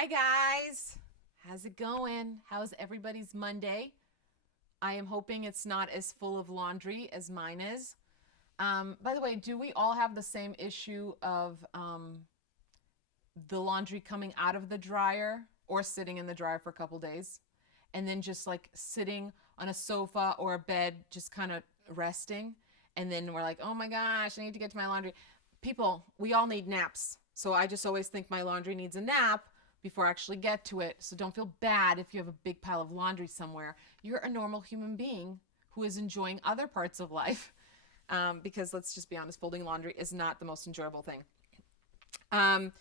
Hi, guys. How's it going? How's everybody's Monday? I am hoping it's not as full of laundry as mine is. By the way, do we all have the same issue of the laundry coming out of the dryer or sitting in the dryer for a couple days and then just like sitting on a sofa or a bed, just kind of resting? And then we're like, oh my gosh, I need to get to my laundry. People, we all need naps. So I just always think my laundry needs a nap before I actually get to it. So don't feel bad if you have a big pile of laundry somewhere. You're a normal human being who is enjoying other parts of life. Because let's just be honest, folding laundry is not the most enjoyable thing. Um,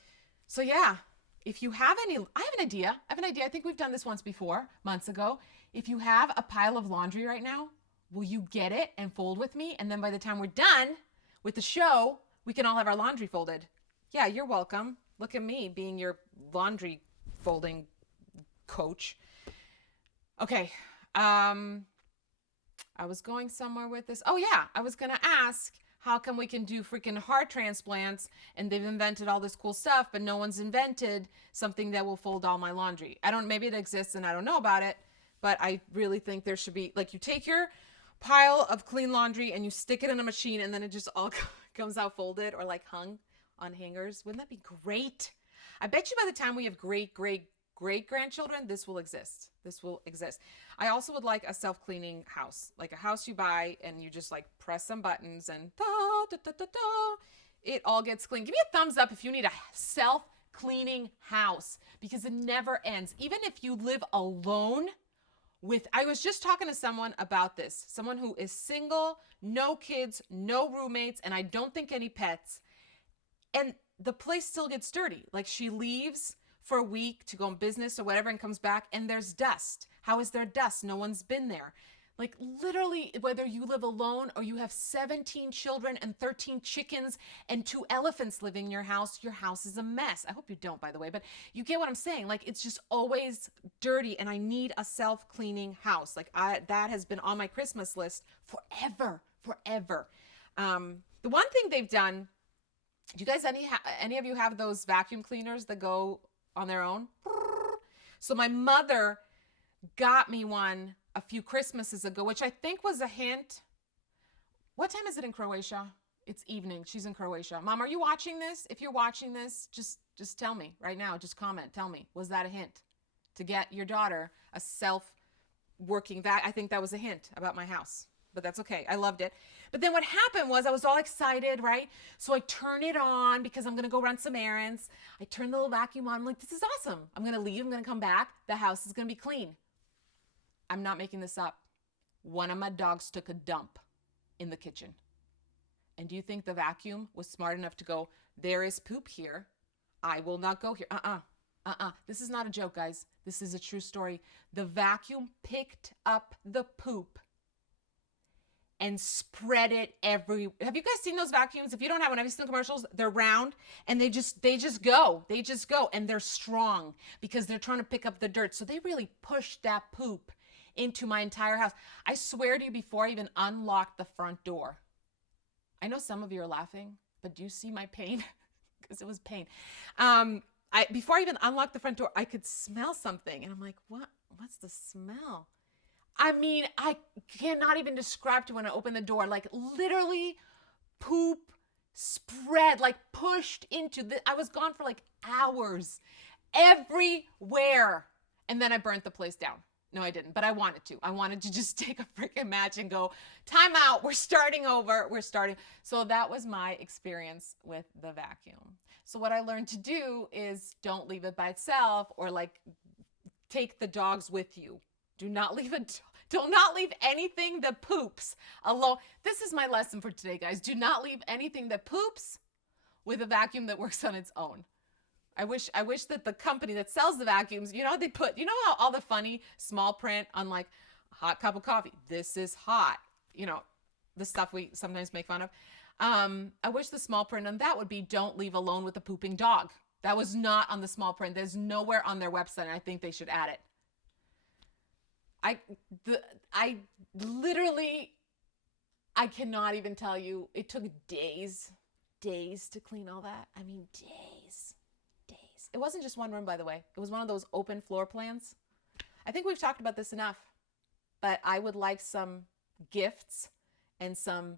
so yeah, if you have any, I have an idea. I have an idea. I think we've done this once before, months ago. If you have a pile of laundry right now, will you get it and fold with me? And then by the time we're done with the show, we can all have our laundry folded. Yeah, you're welcome. Look at me being your laundry folding coach. Okay. I was going somewhere with this. Oh yeah, I was going to ask how come we can do freaking heart transplants and they've invented all this cool stuff, but no one's invented something that will fold all my laundry. I don't, maybe it exists and I don't know about it, but I really think there should be, like, you take your pile of clean laundry and you stick it in a machine and then it just all comes out folded or like hung on hangers. Wouldn't that be great? I bet you by the time we have great grandchildren, this will exist. This will exist. I also would like a self-cleaning house, like a house you buy and you just like press some buttons and da, da, da, da, da, it all gets clean. Give me a thumbs up if you need a self-cleaning house, because it never ends. Even if you live alone with, I was just talking to someone about this, someone who is single, no kids, no roommates, and I don't think any pets. And the place still gets dirty. Like, she leaves for a week to go on business or whatever and comes back and there's dust. How is there dust? No one's been there. Like, literally, whether you live alone or you have 17 children and 13 chickens and 2 elephants living in your house is a mess. I hope you don't, by the way, but you get what I'm saying. Like, it's just always dirty and I need a self-cleaning house. Like, that has been on my Christmas list forever. The one thing they've done, do you guys, any of you have those vacuum cleaners that go on their own? So my mother got me one a few Christmases ago, which I think was a hint. What time is it in Croatia? It's evening. She's in Croatia. Mom, are you watching this? If you're watching this, just tell me right now. Just comment. Tell me. Was that a hint to get your daughter a self-working vac? I think that was a hint about my house, but that's okay. I loved it. But then what happened was I was all excited, right? So I turn it on because I'm going to go run some errands. I turn the little vacuum on. I'm like, this is awesome. I'm going to leave. I'm going to come back. The house is going to be clean. I'm not making this up. One of my dogs took a dump in the kitchen. And do you think the vacuum was smart enough to go, there is poop here. I will not go here. This is not a joke, guys. This is a true story. The vacuum picked up the poop and spread it every. Have you guys seen those vacuums? If you don't have one, have you seen the commercials? They're round and they just go, and they're strong because they're trying to pick up the dirt. So they really pushed that poop into my entire house. I swear to you, before I even unlocked the front door. I know some of you are laughing, but do you see my pain? Because it was pain. Before I even unlocked the front door, I could smell something, and I'm like, what's the smell? I mean, I cannot even describe to when I opened the door. Like, literally, poop spread, like pushed into I was gone for like hours, everywhere. And then I burnt the place down. No, I didn't, but I wanted to. I wanted to just take a freaking match and go, time out. We're starting over. So that was my experience with the vacuum. So what I learned to do is don't leave it by itself, or like take the dogs with you. Do not leave anything that poops alone. This is my lesson for today, guys. Do not leave anything that poops with a vacuum that works on its own. I wish that the company that sells the vacuums, they put, how all the funny small print on like a hot cup of coffee, this is hot, the stuff we sometimes make fun of. I wish the small print on that would be, don't leave alone with a pooping dog. That was not on the small print. There's nowhere on their website, and I think they should add it. I literally, I cannot even tell you. It took days to clean all that. I mean, days. It wasn't just one room, by the way. It was one of those open floor plans. I think we've talked about this enough, but I would like some gifts and some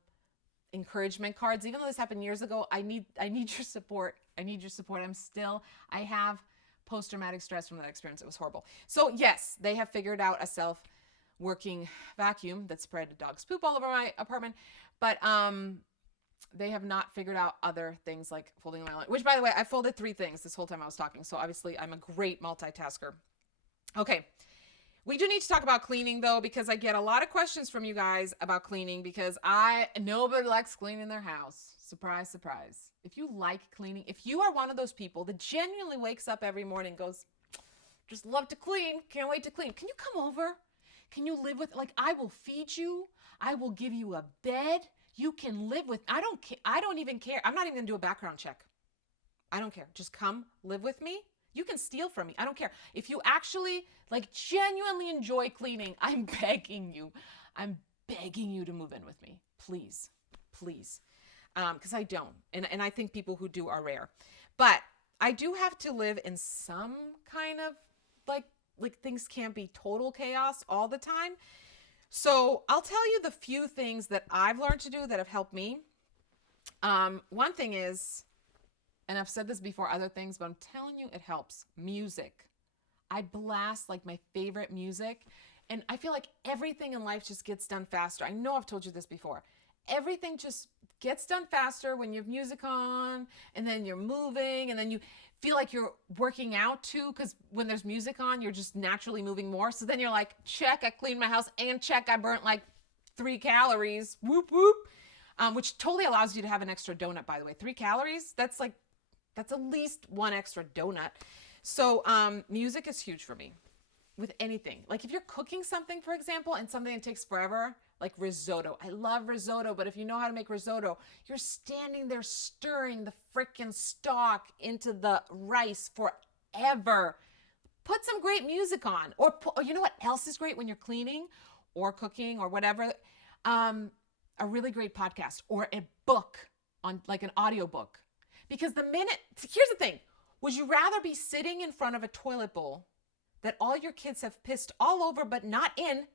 encouragement cards. Even though this happened years ago, I need your support. I need your support. I have post-traumatic stress from that experience. It was horrible. So yes, they have figured out a self-working vacuum that spread dog's poop all over my apartment, but they have not figured out other things like folding my laundry, which, by the way, I folded 3 things this whole time I was talking. So obviously I'm a great multitasker. Okay. We do need to talk about cleaning though, because I get a lot of questions from you guys about cleaning, because nobody likes cleaning their house. Surprise, surprise. If you like cleaning, if you are one of those people that genuinely wakes up every morning and goes, just love to clean, can't wait to clean. Can you come over? Can you live with, like, I will feed you. I will give you a bed. You can live with, I don't even care. I'm not even gonna do a background check. I don't care. Just come live with me. You can steal from me. I don't care. If you actually like genuinely enjoy cleaning, I'm begging you. I'm begging you to move in with me. Please, please. Because I don't. And I think people who do are rare. But I do have to live in some kind of like things can't be total chaos all the time. So I'll tell you the few things that I've learned to do that have helped me. One thing is, and I've said this before, other things, but I'm telling you, it helps. Music. I blast like my favorite music, and I feel like everything in life just gets done faster. I know I've told you this before. Everything just gets done faster when you have music on, and then you're moving, and then you feel like you're working out too, because when there's music on, you're just naturally moving more. So then you're like, check, I cleaned my house, and check, I burnt like 3 calories. Whoop, whoop. Which totally allows you to have an extra donut, by the way. 3 calories, that's at least 1 extra donut. So music is huge for me with anything. Like if you're cooking something, for example, and something that takes forever, like risotto. I love risotto, but if you know how to make risotto, you're standing there stirring the freaking stock into the rice forever. Put some great music on. Or you know what else is great when you're cleaning or cooking or whatever? A really great podcast or a book, on like an audio book. Because here's the thing, would you rather be sitting in front of a toilet bowl that all your kids have pissed all over, but not in?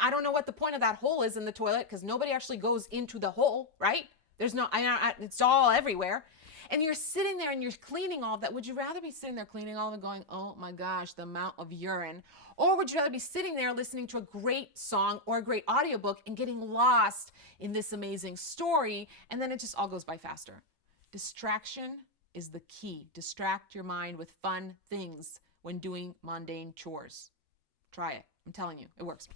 I don't know what the point of that hole is in the toilet, because nobody actually goes into the hole, right? There's no, it's all everywhere. And you're sitting there and you're cleaning all of that. Would you rather be sitting there cleaning all of it going, oh my gosh, the amount of urine? Or would you rather be sitting there listening to a great song or a great audiobook and getting lost in this amazing story, and then it just all goes by faster? Distraction is the key. Distract your mind with fun things when doing mundane chores. Try it. I'm telling you, it works.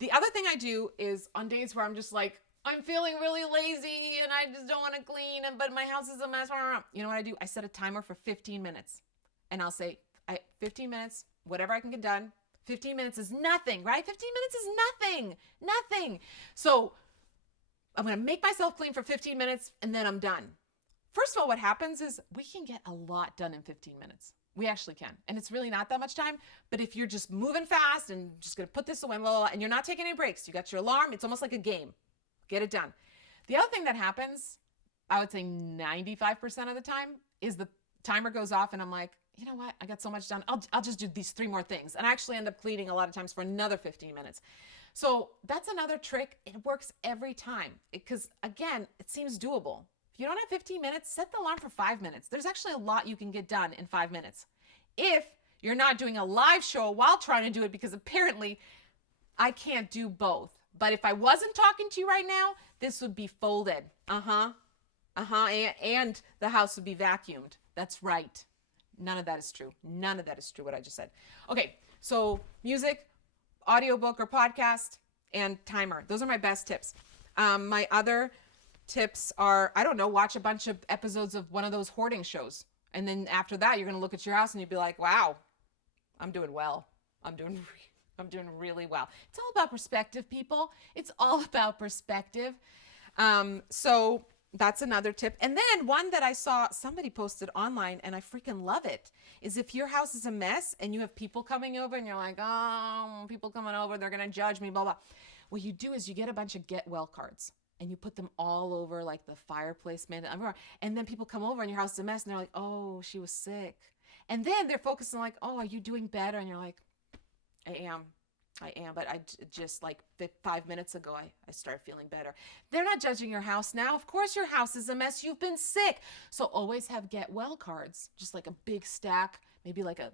The other thing I do is on days where I'm just like, I'm feeling really lazy and I just don't want to clean, but my house is a mess. You know what I do? I set a timer for 15 minutes and I'll say, 15 minutes, whatever I can get done. 15 minutes is nothing, right? 15 minutes is nothing. So I'm going to make myself clean for 15 minutes and then I'm done. First of all, what happens is we can get a lot done in 15 minutes. We actually can. And it's really not that much time. But if you're just moving fast and just going to put this away, blah, blah, blah, and you're not taking any breaks, you got your alarm, it's almost like a game. Get it done. The other thing that happens, I would say 95% of the time, is the timer goes off and I'm like, you know what? I got so much done. I'll just do these 3 more things. And I actually end up cleaning a lot of times for another 15 minutes. So that's another trick. It works every time because, again, it seems doable. If you don't have 15 minutes, set the alarm for 5 minutes. There's actually a lot you can get done in 5 minutes. If you're not doing a live show while trying to do it, because apparently I can't do both. But if I wasn't talking to you right now, this would be folded. And the house would be vacuumed. That's right. None of that is true. None of that is true, what I just said. Okay, so music, audiobook or podcast, and timer. Those are my best tips. My other tips are, I don't know, watch a bunch of episodes of one of those hoarding shows. And then after that, you're going to look at your house and you'd be like, wow, I'm doing well. I'm doing really well. It's all about perspective, people. It's all about perspective. So that's another tip. And then one that I saw somebody posted online and I freaking love it is if your house is a mess and you have people coming over and you're like, oh, people coming over, they're going to judge me, blah, blah. What you do is you get a bunch of get well cards. and you put them all over like the fireplace, man. And then people come over and your house is a mess and they're like, oh, she was sick. And then they're focusing like, oh, are you doing better? And you're like, I am. But just like 5 minutes ago, I started feeling better. They're not judging your house now. Of course your house is a mess. You've been sick. So always have get well cards, just like a big stack, maybe like a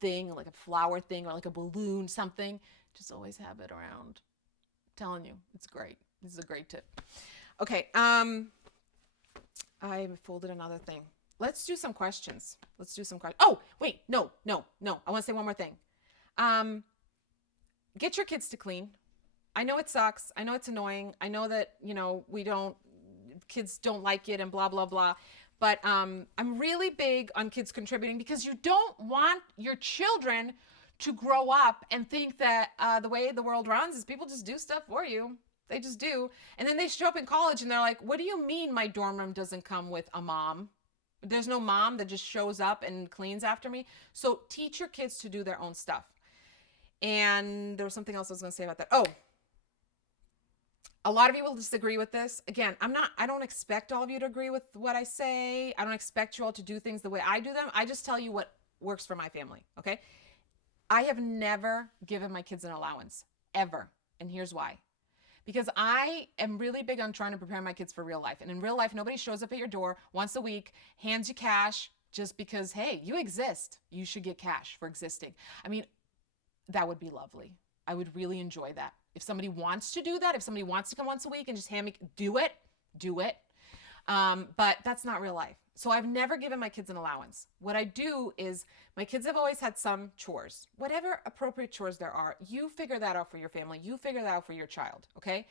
thing, like a flower thing or like a balloon, something. Just always have it around. I'm telling you, it's great. This is a great tip. Okay, I folded another thing. Let's do some questions. Oh, wait, no. I want to say one more thing. Get your kids to clean. I know it sucks. I know it's annoying. I know that, kids don't like it and blah, blah, blah. But I'm really big on kids contributing because you don't want your children to grow up and think that the way the world runs is people just do stuff for you. They just do. And then they show up in college and they're like, what do you mean my dorm room doesn't come with a mom? There's no mom that just shows up and cleans after me. So teach your kids to do their own stuff. And there was something else I was going to say about that. Oh, a lot of you will disagree with this. Again, I don't expect all of you to agree with what I say. I don't expect you all to do things the way I do them. I just tell you what works for my family. Okay. I have never given my kids an allowance ever. And here's why. Because I am really big on trying to prepare my kids for real life. And in real life, nobody shows up at your door once a week, hands you cash just because, hey, you exist. You should get cash for existing. I mean, that would be lovely. I would really enjoy that. If somebody wants to do that, if somebody wants to come once a week and just hand me, do it. But that's not real life. So I've never given my kids an allowance. What I do is my kids have always had some chores, whatever appropriate chores there are. You figure that out for your family. You figure that out for your child. Okay.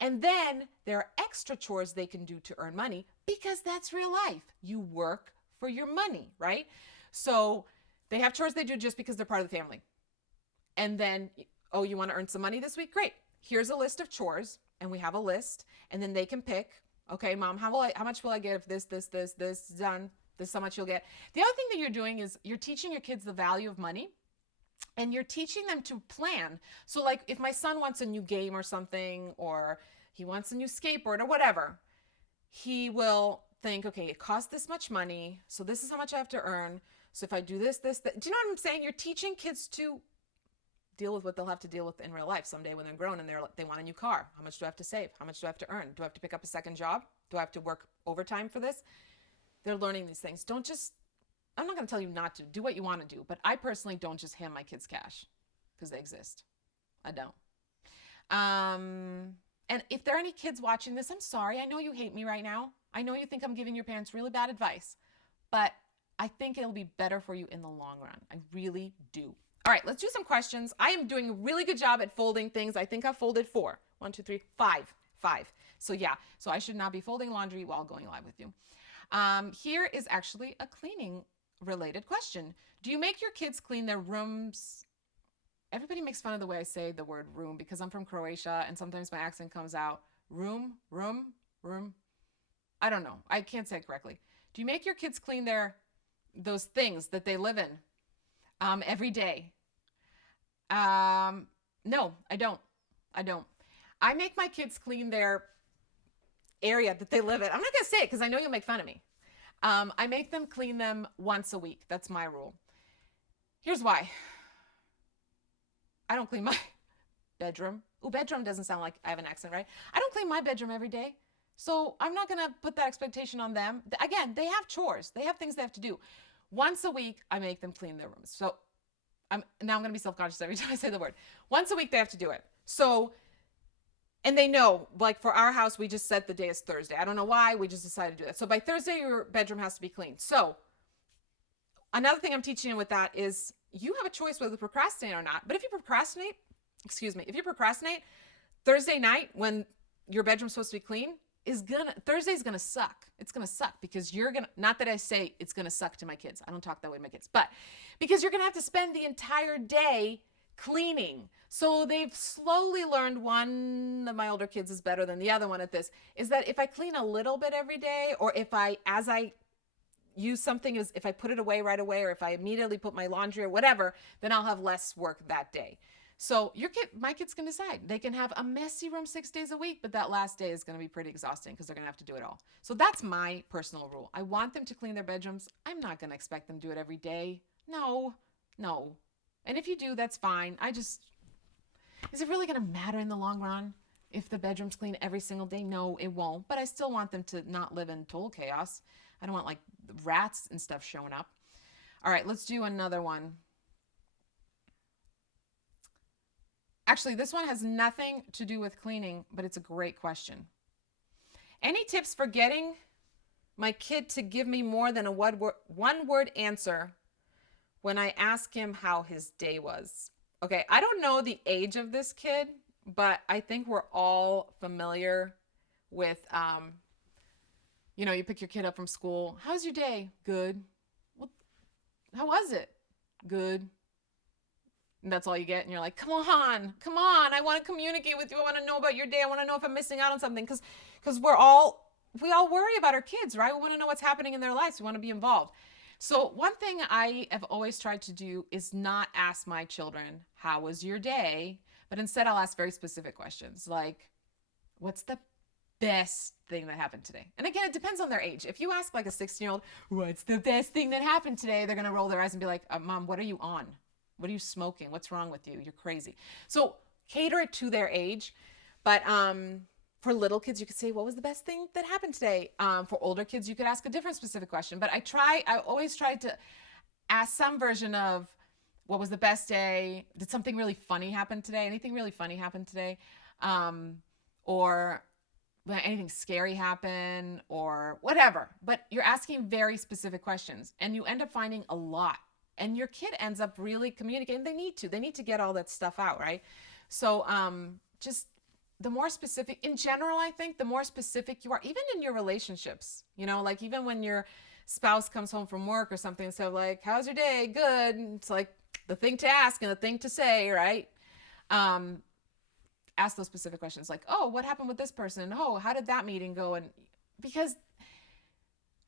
And then there are extra chores they can do to earn money because that's real life. You work for your money, right? So they have chores they do just because they're part of the family. And then, oh, you want to earn some money this week? Great. Here's a list of chores, and we have a list, and then they can pick, okay, Mom, how much will I get if this is done? This is how much you'll get. The other thing that you're doing is you're teaching your kids the value of money, and you're teaching them to plan. So like if my son wants a new game or something, or he wants a new skateboard or whatever, he will think, okay, it costs this much money, so this is how much I have to earn. So if I do this, do you know what I'm saying? You're teaching kids to deal with what they'll have to deal with in real life someday when they're grown and they want a new car. How much do I have to save? How much do I have to earn? Do I have to pick up a second job? Do I have to work overtime for this? They're learning these things. I'm not going to tell you not to. Do what you want to do. But I personally don't just hand my kids cash because they exist. I don't. And if there are any kids watching this, I'm sorry. I know you hate me right now. I know you think I'm giving your parents really bad advice. But I think it'll be better for you in the long run. I really do. All right, let's do some questions. I am doing a really good job at folding things. I think I've folded 4. 1, 2, 3, 5. 5. So yeah, so I should not be folding laundry while going live with you. Here is actually a cleaning related question. Do you make your kids clean their rooms? Everybody makes fun of the way I say the word room because I'm from Croatia and sometimes my accent comes out. Room. I don't know. I can't say it correctly. Do you make your kids clean those things that they live in? Every day. No, I don't. I make my kids clean their area that they live in. I'm not going to say it because I know you'll make fun of me. I make them clean them once a week. That's my rule. Here's why. I don't clean my bedroom. Ooh, bedroom doesn't sound like I have an accent, right? I don't clean my bedroom every day. So I'm not going to put that expectation on them. Again, they have chores. They have things they have to do. Once a week, I make them clean their rooms. So I'm going to be self-conscious every time I say the word. Once a week, they have to do it. So, and they know, like for our house, we just set the day as Thursday. I don't know why, we just decided to do that. So by Thursday, your bedroom has to be cleaned. So another thing I'm teaching you with that is you have a choice whether to procrastinate or not. But if you procrastinate, Thursday night when your bedroom's supposed to be clean, Thursday's gonna suck. It's gonna suck because not that I say it's gonna suck to my kids. I don't talk that way to my kids, but because you're gonna have to spend the entire day cleaning. So they've slowly learned one of my older kids is better than the other one at this, is that if I clean a little bit every day, or as I use something, if I put it away right away, or if I immediately put my laundry or whatever, then I'll have less work that day. So my kids can decide. They can have a messy room 6 days a week, but that last day is going to be pretty exhausting because they're going to have to do it all. So that's my personal rule. I want them to clean their bedrooms. I'm not going to expect them to do it every day. No, no. And if you do, that's fine. Is it really going to matter in the long run if the bedroom's clean every single day? No, it won't. But I still want them to not live in total chaos. I don't want like rats and stuff showing up. All right, let's do another one. Actually, this one has nothing to do with cleaning, but it's a great question. Any tips for getting my kid to give me more than a one-word answer when I ask him how his day was? Okay, I don't know the age of this kid, but I think we're all familiar with, you pick your kid up from school. How's your day? Good. Well, how was it? Good. And that's all you get. And you're like, come on. I want to communicate with you. I want to know about your day. I want to know if I'm missing out on something. Because we all worry about our kids, right? We want to know what's happening in their lives. We want to be involved. So one thing I have always tried to do is not ask my children, how was your day? But instead I'll ask very specific questions like, what's the best thing that happened today? And again, it depends on their age. If you ask like a 16-year-old, what's the best thing that happened today? They're going to roll their eyes and be like, Mom, what are you on? What are you smoking? What's wrong with you? You're crazy. So cater it to their age. But for little kids, you could say, what was the best thing that happened today? For older kids, you could ask a different specific question. But I always tried to ask some version of, what was the best day? Did something really funny happen today? Anything really funny happen today? Or anything scary happen or whatever. But you're asking very specific questions and you end up finding a lot. And your kid ends up really communicating. They need to get all that stuff out, right? So just the more specific, in general, I think the more specific you are, even in your relationships, like even when your spouse comes home from work or something, so like, how's your day? Good. It's like the thing to ask and the thing to say, right? Ask those specific questions like, oh, what happened with this person? Oh, how did that meeting go? And because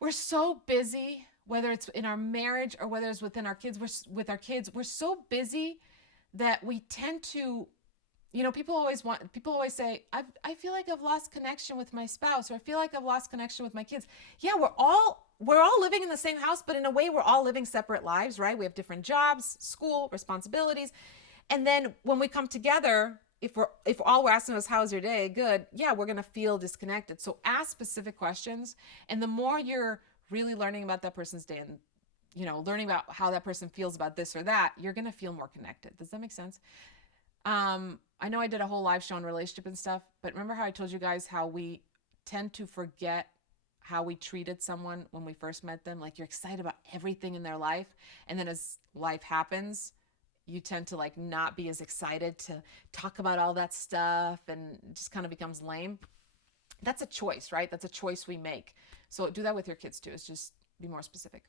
we're so busy, whether it's in our marriage or whether it's within our kids, we're so busy that we tend to, people always say, I feel like I've lost connection with my spouse, or I feel like I've lost connection with my kids. Yeah, we're all living in the same house, but in a way we're all living separate lives, right? We have different jobs, school, responsibilities. And then when we come together, if all we're asking is how's your day? Good. Yeah, we're going to feel disconnected. So ask specific questions. And the more you're really learning about that person's day and, learning about how that person feels about this or that, you're going to feel more connected. Does that make sense? I know I did a whole live show on relationship and stuff, but remember how I told you guys how we tend to forget how we treated someone when we first met them? Like you're excited about everything in their life. And then as life happens, you tend to like not be as excited to talk about all that stuff and it just kind of becomes lame. That's a choice, right? That's a choice we make. So do that with your kids too. It's just be more specific.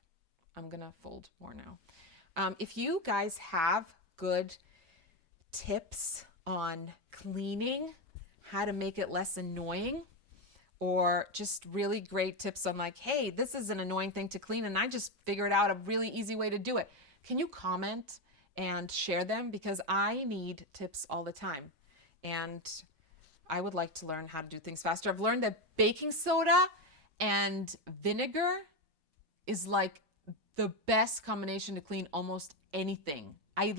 I'm going to fold more now. If you guys have good tips on cleaning, how to make it less annoying, or just really great tips on like, hey, this is an annoying thing to clean and I just figured out a really easy way to do it, can you comment and share them? Because I need tips all the time. And I would like to learn how to do things faster. I've learned that baking soda and vinegar is like the best combination to clean almost anything. I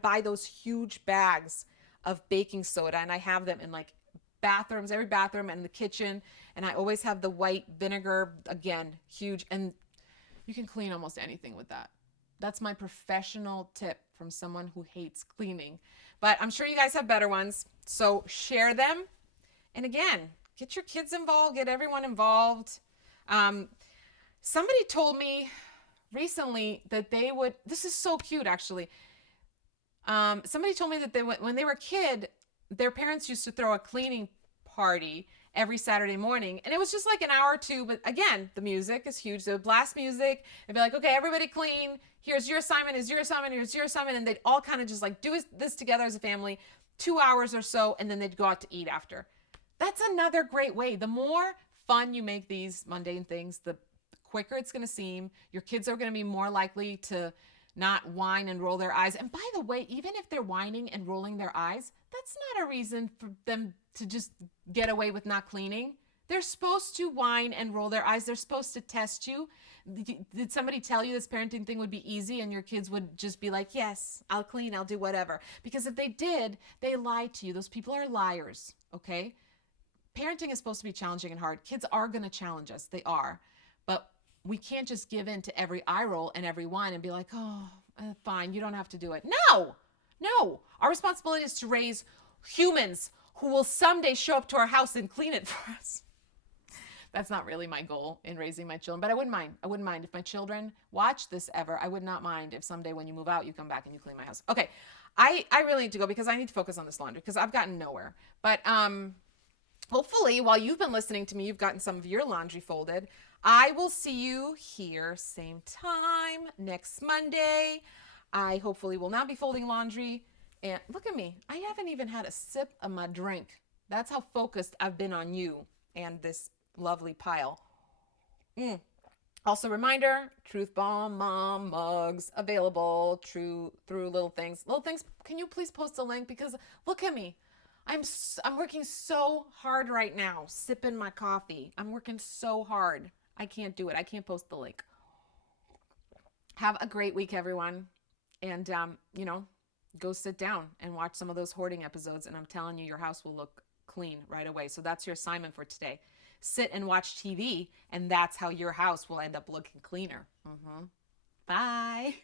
buy those huge bags of baking soda and I have them in like bathrooms, every bathroom and the kitchen. And I always have the white vinegar, again, huge. And you can clean almost anything with that. That's my professional tip from someone who hates cleaning. But I'm sure you guys have better ones. So share them. And again, get your kids involved, get everyone involved. Somebody told me recently that this is so cute actually. Somebody told me that when they were a kid, their parents used to throw a cleaning party every Saturday morning. And it was just like an hour or two. But again, the music is huge. They would blast music and be like, okay, everybody clean. Here's your assignment, here's your assignment, here's your assignment. And they'd all kind of just like do this together as a family, 2 hours or so. And then they'd go out to eat after. That's another great way. The more fun you make these mundane things, the quicker it's going to seem. Your kids are going to be more likely to not whine and roll their eyes. And by the way, even if they're whining and rolling their eyes, that's not a reason for them to just get away with not cleaning. They're supposed to whine and roll their eyes. They're supposed to test you. Did somebody tell you this parenting thing would be easy and your kids would just be like, yes, I'll clean, I'll do whatever? Because if they did, they lied to you. Those people are liars, okay? Parenting is supposed to be challenging and hard. Kids are going to challenge us. They are. But we can't just give in to every eye roll and every whine and be like, oh, fine, you don't have to do it. No, no. Our responsibility is to raise humans who will someday show up to our house and clean it for us. That's not really my goal in raising my children, but I wouldn't mind. I wouldn't mind if my children watch this ever. I would not mind if someday when you move out, you come back and you clean my house. Okay, I really need to go because I need to focus on this laundry because I've gotten nowhere. But hopefully, while you've been listening to me, you've gotten some of your laundry folded. I will see you here same time next Monday. I hopefully will not be folding laundry. And look at me. I haven't even had a sip of my drink. That's how focused I've been on you and this lovely pile. Also, reminder, Truth Bomb Mom mugs available through LittleThings. LittleThings, can you please post a link? Because look at me. I'm working so hard right now, sipping my coffee. I'm working so hard. I can't do it. I can't post the link. Have a great week, everyone. And, go sit down and watch some of those hoarding episodes. And I'm telling you, your house will look clean right away. So that's your assignment for today. Sit and watch TV, and that's how your house will end up looking cleaner. Bye.